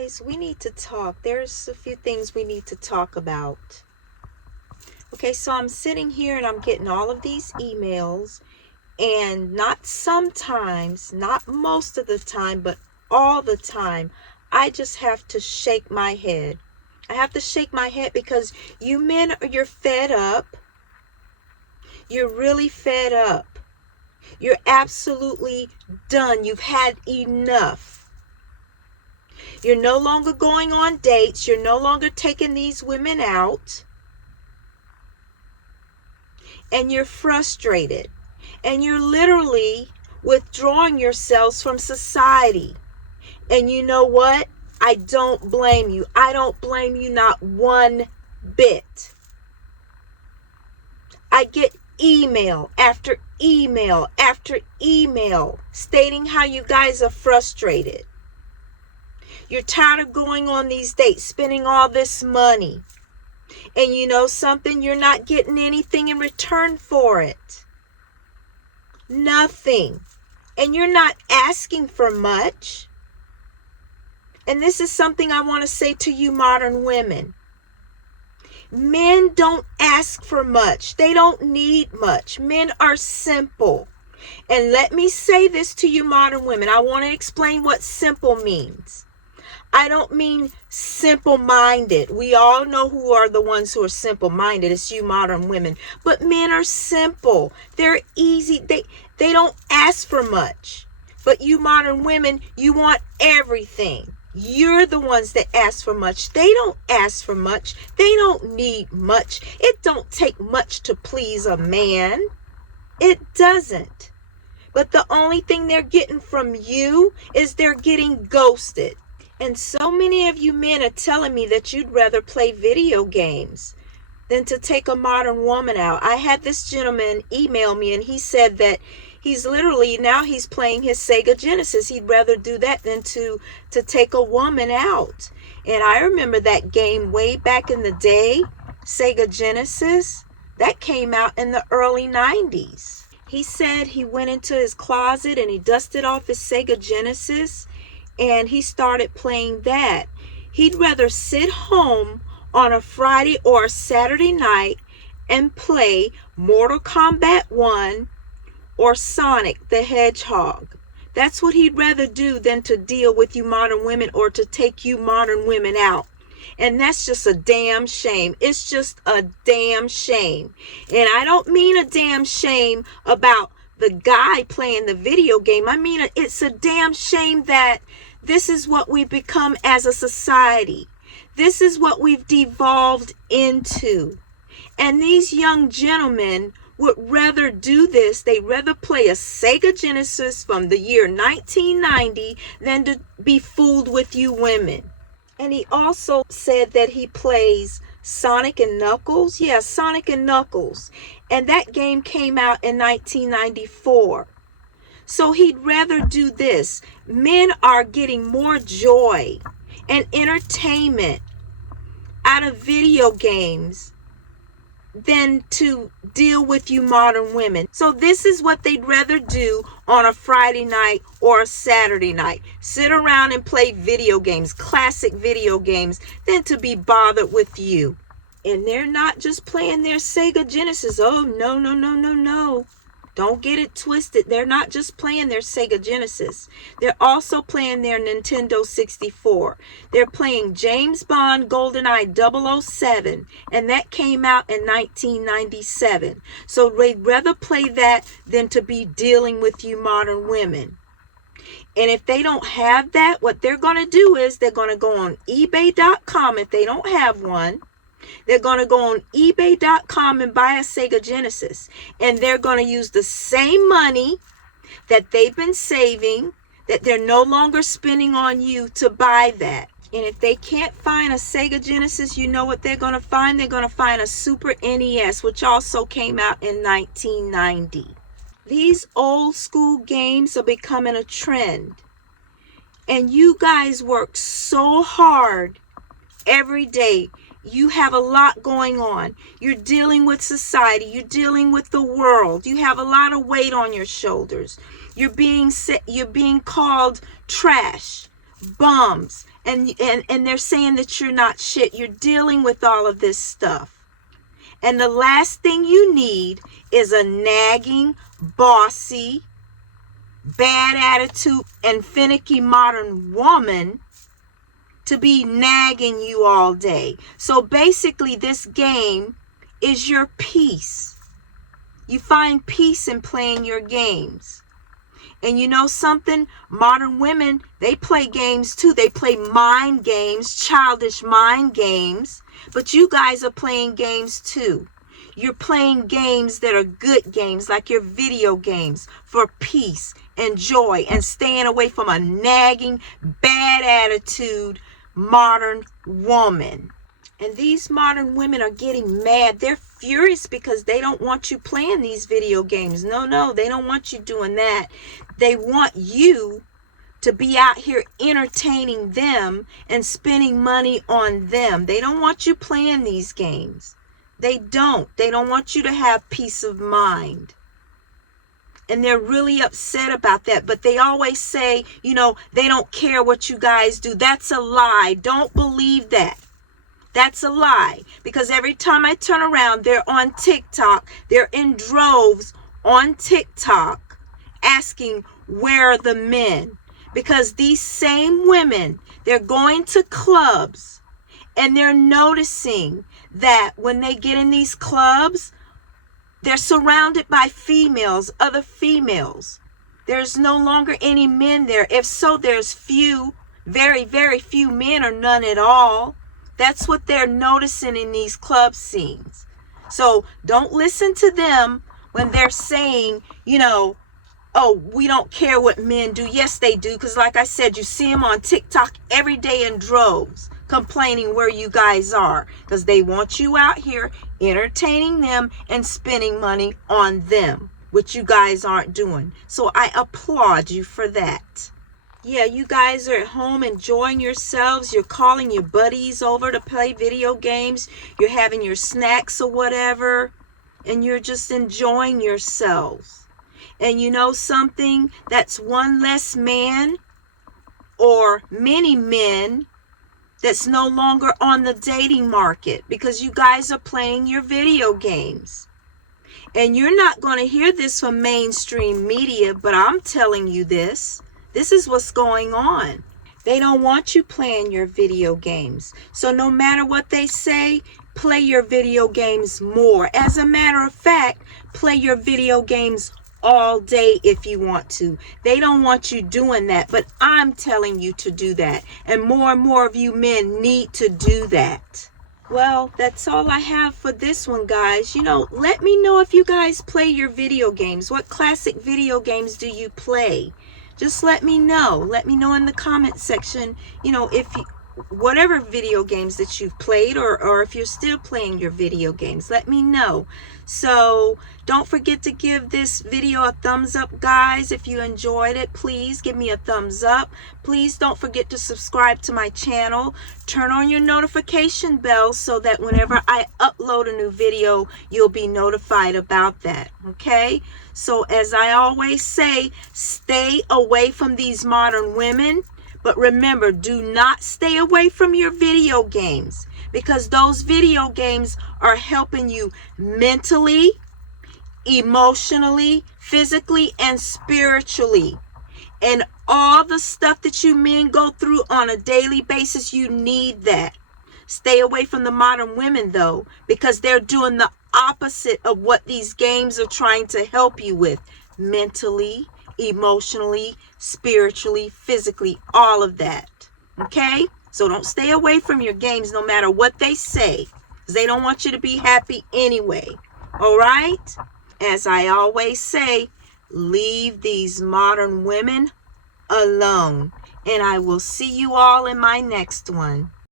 guys, we need to talk. There's a few things we need to talk about. Okay, so I'm sitting here and I'm getting all of these emails, and not sometimes, not most of the time, but all the time, I just have to shake my head. I have to shake my head because you men, you're fed up. You're really fed up. You're absolutely done. You've had enough. You're no longer going on dates. You're no longer taking these women out. And you're frustrated. And you're literally withdrawing yourselves from society. And you know what? I don't blame you. I don't blame you not one bit. I get email after email after email stating how you guys are frustrated. You're tired of going on these dates, spending all this money. And you know something? You're not getting anything in return for it. Nothing. And you're not asking for much. And this is something I want to say to you modern women. Men don't ask for much. They don't need much. Men are simple. And let me say this to you modern women. I want to explain what simple means. I don't mean simple-minded. We all know who are the ones who are simple-minded. It's you modern women. But men are simple. They're easy. They don't ask for much. But you modern women, you want everything. You're the ones that ask for much. They don't ask for much. They don't need much. It don't take much to please a man. It doesn't. But the only thing they're getting from you is they're getting ghosted. And so many of you men are telling me that you'd rather play video games than to take a modern woman out. I had this gentleman email me and he said that he's playing his Sega Genesis. He'd rather do that than to take a woman out. And I remember that game way back in the day, Sega Genesis, that came out in the early 90s. He said he went into his closet and he dusted off his Sega Genesis and he started playing that. He'd rather sit home on a Friday or a Saturday night and play Mortal Kombat 1 or Sonic the Hedgehog. That's what he'd rather do than to deal with you modern women or to take you modern women out. And that's just a damn shame. It's just a damn shame. And I don't mean a damn shame about the guy playing the video game. I mean, it's a damn shame that this is what we've become as a society. This is what we've devolved into. And these young gentlemen would rather do this. They'd rather play a Sega Genesis from the year 1990 than to be fooled with you women. And he also said that he plays Sonic and Knuckles. Yeah, Sonic and Knuckles. And that game came out in 1994. So he'd rather do this. Men are getting more joy and entertainment out of video games than to deal with you modern women. So this is what they'd rather do on a Friday night or a Saturday night. Sit around and play video games, classic video games, than to be bothered with you. And they're not just playing their Sega Genesis. Oh, no, no, no, no, no. Don't get it twisted. They're not just playing their Sega Genesis. They're also playing their Nintendo 64. They're playing James Bond GoldenEye 007, and that came out in 1997. So they'd rather play that than to be dealing with you modern women. And if they don't have that, what they're going to do is they're going to go on eBay.com if they don't have one. They're going to go on eBay.com and buy a Sega Genesis. And they're going to use the same money that they've been saving, that they're no longer spending on you, to buy that. And if they can't find a Sega Genesis, you know what they're going to find? They're going to find a Super NES, which also came out in 1990. These old school games are becoming a trend. And you guys work so hard every day. You have a lot going on. You're dealing with society. You're dealing with the world. You have a lot of weight on your shoulders. You're being called trash, bums, And they're saying that you're not shit. You're dealing with all of this stuff. And the last thing you need is a nagging, bossy, bad attitude, and finicky modern woman to be nagging you all day. So basically, this game is your peace. You find peace in playing your games. And you know something? Modern women, they play games too. They play mind games, childish mind games. But you guys are playing games too. You're playing games that are good games, like your video games, for peace and joy and staying away from a nagging, bad attitude modern woman. And these modern women are getting mad. They're furious because they don't want you playing these video games. No, they don't want you doing that. They want you to be out here entertaining them and spending money on them. They don't want you playing these games. They don't. They don't want you to have peace of mind. And they're really upset about that. But they always say, you know, they don't care what you guys do. That's a lie. Don't believe that. That's a lie. Because every time I turn around, they're on TikTok. They're in droves on TikTok asking, where are the men? Because these same women, they're going to clubs and they're noticing that when they get in these clubs, they're surrounded by females, other females. There's no longer any men there. If so, there's few, very, very few men or none at all. That's what they're noticing in these club scenes. So don't listen to them when they're saying, you know, oh, we don't care what men do. Yes, they do. Because like I said, you see them on TikTok every day in droves complaining where you guys are. Because they want you out here entertaining them and spending money on them, which you guys aren't doing. So I applaud you for that. Yeah, you guys are at home enjoying yourselves. You're calling your buddies over to play video games. You're having your snacks or whatever. And you're just enjoying yourselves. And you know something? That's one less man or many men that's no longer on the dating market because you guys are playing your video games. And you're not going to hear this from mainstream media, but I'm telling you this. This is what's going on. They don't want you playing your video games. So no matter what they say, play your video games more. As a matter of fact, play your video games all day if you want to. They don't want you doing that, but I'm telling you to do that. And more of you men need to do that. Well, that's all I have for this one, guys. You know, let me know if you guys play your video games. What classic video games do you play? Just let me know. Let me know in the comment section, you know, if you, whatever video games that you've played or if you're still playing your video games, let me know. So don't forget to give this video a thumbs up, guys. If you enjoyed it, please give me a thumbs up. Please don't forget to subscribe to my channel. Turn on your notification bell so that whenever I upload a new video, you'll be notified about that. Okay? So as I always say, stay away from these modern women. But remember, do not stay away from your video games because those video games are helping you mentally, emotionally, physically, and spiritually. And all the stuff that you men go through on a daily basis, you need that. Stay away from the modern women, though, because they're doing the opposite of what these games are trying to help you with. Mentally, emotionally, spiritually, physically, all of that. Okay? So don't stay away from your games no matter what they say, because they don't want you to be happy anyway. All right? As I always say, leave these modern women alone. And I will see you all in my next one.